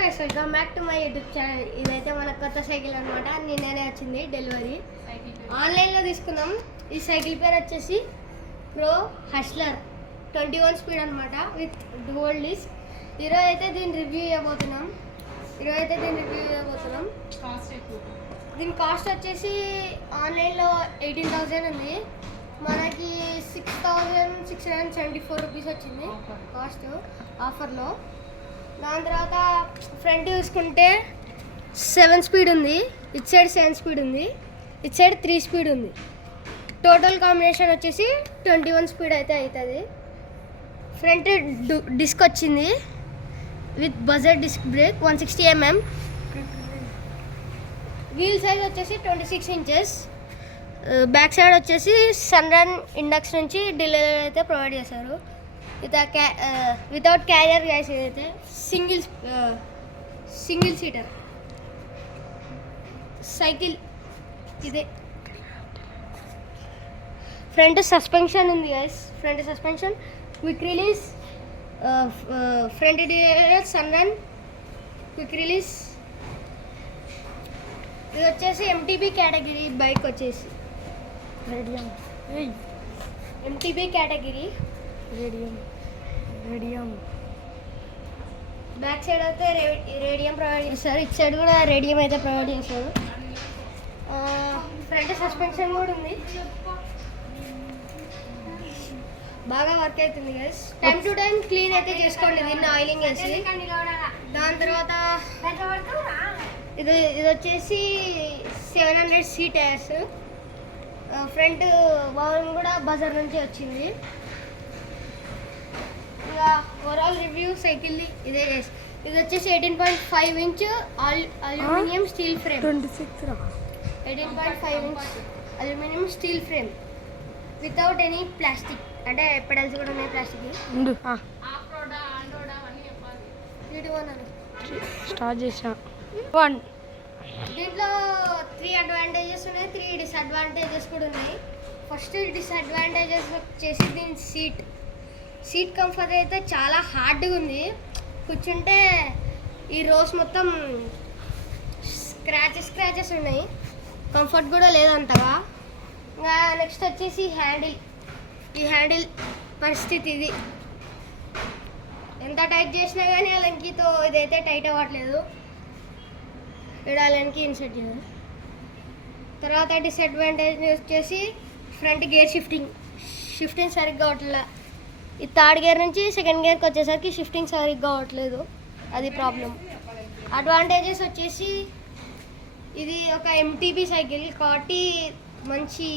Guys welcome back to my YouTube channel. ఇదైతే మన కొత్త సైకిల్ అనమాట. నిన్ననే వచ్చింది డెలివరీ. ఆన్లైన్లో తీసుకున్నాం. ఈ సైకిల్ పేరు వచ్చేసి ప్రో హస్లర్ 21 స్పీడ్ అనమాట విత్ డ్యూయల్ డిస్క్. ఈరోజు అయితే దీన్ని రివ్యూ చేయబోతున్నాం. దీని కాస్ట్ వచ్చేసి ఆన్లైన్లో 18,000 ఉంది. మనకి 6,674 రూపీస్ వచ్చింది కాస్ట్ ఆఫర్లో. దాని తర్వాత ఫ్రంట్ చూసుకుంటే 7 స్పీడ్ ఉంది, ఇటు సైడ్ 7 స్పీడ్ ఉంది, ఇటు సైడ్ 3 స్పీడ్ ఉంది. టోటల్ కాంబినేషన్ వచ్చేసి 21 స్పీడ్ అయితే అవుతుంది. ఫ్రంట్ డిస్క్ వచ్చింది with buzzer disc brake 160 mm. Wheel size వచ్చేసి 26 ఇంచెస్. బ్యాక్ సైడ్ వచ్చేసి సన్రన్ ఇండక్స్ నుంచి డీలర్ అయితే ప్రొవైడ్ చేశారు. వితౌట్ క్యారియర్ గ్యాస్ ఏదైతే సింగిల్ సీటర్ సైకిల్ ఇదే. ఫ్రంట్ సస్పెన్షన్ ఉంది guys. Front suspension quick release, front derailleur Sunrun quick release. ఇది వచ్చేసి ఎంటీబీ కేటగిరీ బైక్ వచ్చేసి MTB category radium. Back side అయితే రేడియం ప్రొవైడ్ చేస్తారు, ఇటు సైడ్ కూడా రేడియం అయితే ప్రొవైడ్ చేస్తారు. ఫ్రంట్ సస్పెన్షన్ కూడా ఉంది, బాగా వర్క్ అవుతుంది guys. Time to time clean అయితే చేసుకోండి దీన్ని ఆయిలింగ్ వేసి. దాని తర్వాత ఇది వచ్చేసి 700C టైర్స్. ఫ్రంట్ బౌల్ కూడా బజార్ నుంచి వచ్చింది. ఇంకా ఓవరాల్ రివ్యూ సైకిల్ది ఇదే. ఇది వచ్చేసి 18.5 inch aluminium steel frame. 18.5 inch aluminium steel frame without any plastic. అంటే పెడల్స్ కూడా ఉన్నాయి ప్లాస్టిక్. స్టార్ట్ చేసా. దీంట్లో 3 అడ్వాంటేజెస్ ఉన్నాయి, 3 డిసడ్వాంటేజెస్ కూడా ఉన్నాయి. ఫస్ట్ డిసడ్వాంటేజెస్ వచ్చేసి దీని సీట్ కంఫర్ట్ అయితే చాలా హార్డ్గా ఉంది. కూర్చుంటే ఈ రోస్ మొత్తం స్క్రాచెస్ ఉన్నాయి, కంఫర్ట్ కూడా లేదంతగా. ఇంకా నెక్స్ట్ వచ్చేసి ఈ హ్యాండిల్ పరిస్థితి ఇది. ఎంత టైట్ చేసినా కానీ ఆ లంకీతో ఇదైతే టైట్ అవ్వట్లేదు. ఇక్కడ లంకీ ఇన్సర్ట్ చేయాలి. తర్వాత డిసడ్వాంటేజ్ వచ్చేసి ఫ్రంట్ గేర్ షిఫ్టింగ్ సరిగ్గా అవ్వట్లేదు. ఈ థర్డ్ గేర్ నుంచి సెకండ్ గేర్కి వచ్చేసరికి షిఫ్టింగ్ సరిగ్గా అవ్వట్లేదు, అది ప్రాబ్లం. అడ్వాంటేజెస్ వచ్చేసి ఇది ఒక ఎంటీబీ సైకిల్ కాబట్టి మంచి